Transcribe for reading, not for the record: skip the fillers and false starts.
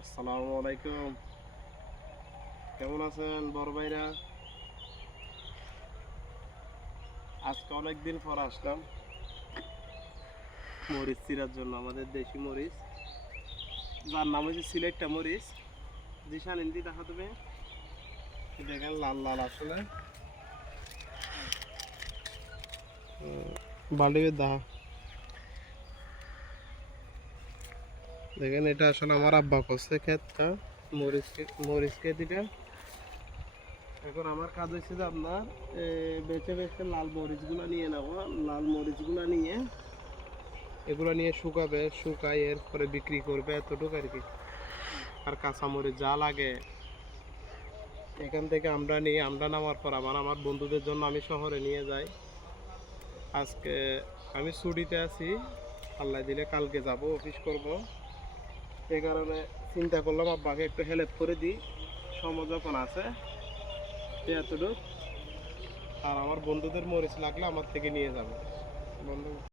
আসসালামু আলাইকুম। কেমন আছেন বড় ভাইরা? আজকে অনেকদিন পর আসলাম মরিচ চিরার জন্য। আমাদের দেশি মরিচ, যার নাম হচ্ছে সিলেটটা মরিচ। জিসান হিন্দি দেখা তুমি দেখেন, লাল লাল আসলে বালিবে দেখা দেখেন। এটা আসলে আমার আব্বা করছে ক্ষেতটা, মরিচ ক্ষেত এটা। এখন আমার কাজ হচ্ছে যে আপনার বেছে বেছে লাল মরিচগুলো নিয়ে নেবো। লাল মরিচগুলো নিয়ে এগুলো নিয়ে শুকাবে, শুকাই এরপরে বিক্রি করবে, এতটুকু আর কি। আর কাঁচামরিচ যা লাগে এখান থেকে আমরা নিই। আমরা নেওয়ার পর আবার আমার বন্ধুদের জন্য আমি শহরে নিয়ে যাই। আজকে আমি ছুটিতে আছি, আল্লাহ দিলে কালকে যাব, অফিস করব। এই কারণে চিন্তা করলাম আব্বাকে একটু হেল্প করে দিই, সময় যখন আছে এতটুকু। আর আমার বন্ধুদের মরিচ লাগলে আমার থেকে নিয়ে যাবে বন্ধু।